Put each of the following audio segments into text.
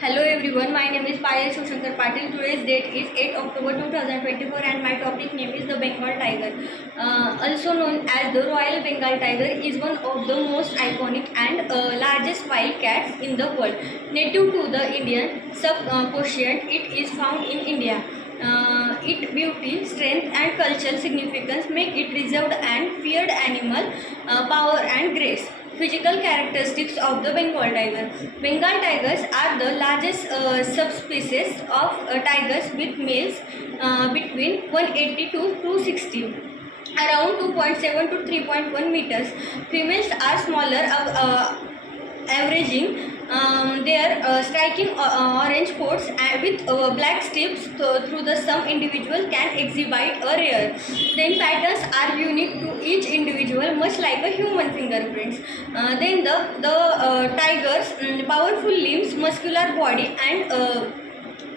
Hello everyone, my name is Payal Shoshankar Patil. Today's date is 8 October 2024 and my topic name is the Bengal Tiger. Also known as the Royal Bengal Tiger, is one of the most iconic and largest wild cats in the world. Native to the Indian subcontinent, it is found in India. Its beauty, strength and cultural significance make it reserved and feared animal, power and grace. Physical characteristics of the Bengal tiger. Bengal tigers are the largest subspecies of tigers with males between 180 to 260, around 2.7 to 3.1 meters. Females are smaller, averaging their striking orange coats and with black stripes through the some individual can exhibit a rare. Then patterns are unique to each individual, much like a human fingerprints. Then the tigers powerful limbs, muscular body and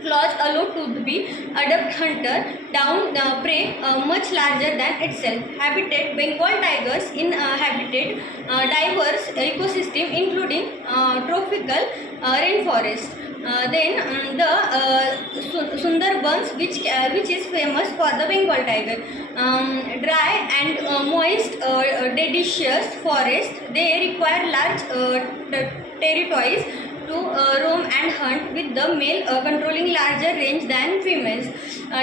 claws allow to be adept hunter down prey much larger than itself. Habitat: Bengal tigers inhabited diverse ecosystem including tropical rainforest. Then the Sundarbans, which is famous for the Bengal tiger. Dry and moist deciduous forest. They require large territories to roam and hunt, with the male controlling larger range than females.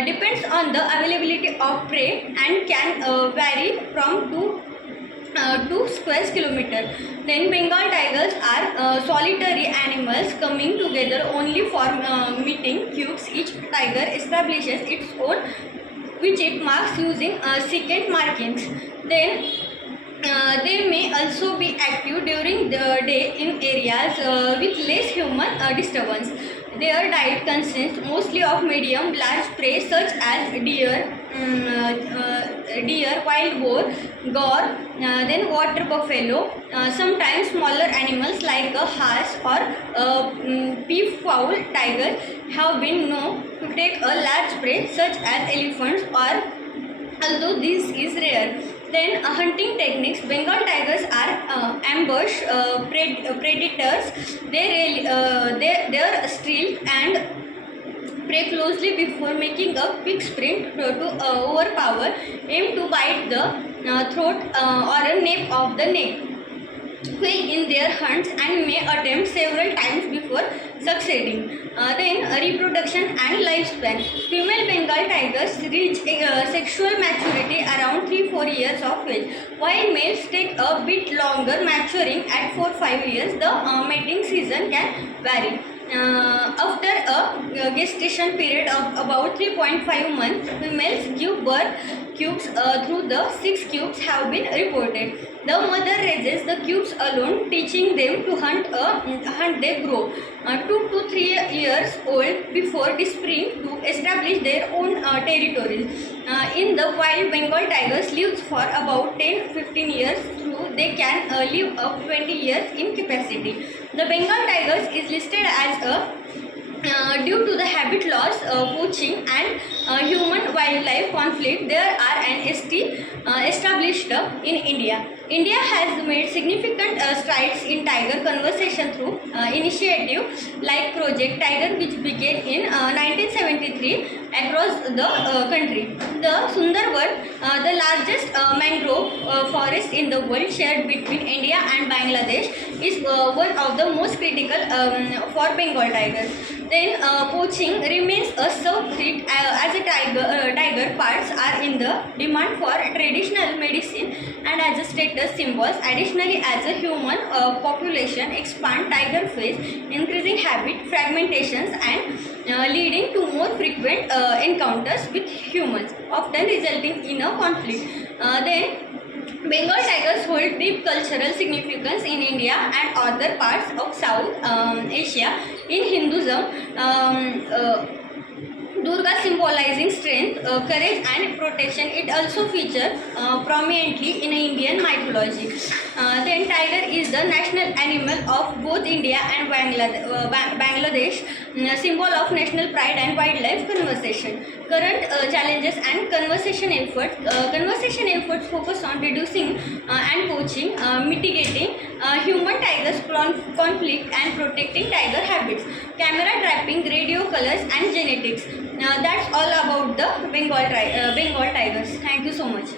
Depends on the availability of prey and can vary from 2 square kilometer. Then Bengal tigers are solitary animals coming together only for meeting cubes. Each tiger establishes its own which it marks using secant markings. Then they may also be active during the day in areas with less human disturbance. Their diet consists mostly of medium large prey such as deer, wild boar, gaur, then water buffalo. Sometimes smaller animals like a horse or peafowl. Tigers have been known to take a large prey such as elephants, or although this is rare. Then hunting techniques. Bengal tigers are ambush predators. They are stealth and prey closely before making a quick sprint to overpower, aim to bite the throat or a nape of the neck. Fail in their hunts and may attempt several times before succeeding. Then reproduction and lifespan. Female Bengal tigers reach sexual maturity around 3-4 years of age, while males take a bit longer, maturing at 4-5 years. The mating season can vary. After a gestation period of about 3.5 months, females give birth cubes. Through the 6 cubes have been reported. The mother raises the cubes alone, teaching them to hunt. They grow 2 to 3 years old before disappearing to establish their own territories. In the wild, Bengal tigers live for about 10-15 years. Through they can live up 20 years in capacity. The Bengal tigers is listed as a due to the habit loss, poaching and human wildlife conflict. There are an established in India. India has made significant strides in tiger conservation through initiatives like Project Tiger, which began in 1973 across the country. The Sundarban, the largest mangrove forest in the world, shared between India and Bangladesh, is one of the most critical for Bengal tigers. Then poaching remains a sub-threat as a tiger parts are in the demand for traditional medicine and as a status symbols. Additionally, as a human population expand, tiger face increasing habit fragmentations and leading to more frequent encounters with humans, often resulting in a conflict. Then Bengal tigers hold deep cultural significance in India and other parts of South Asia. In Hinduism, Durga symbolizing strength, courage and protection. It also features prominently in Indian mythology. Then tiger is the national animal of both India and Bangladesh. symbol of national pride and wildlife conservation. Current challenges and conservation efforts. Conservation efforts focus on reducing and poaching, mitigating human tigers conflict and protecting tiger habits. Camera trapping, radio colors and genetics. That's all about the Bengal tigers. Thank you so much.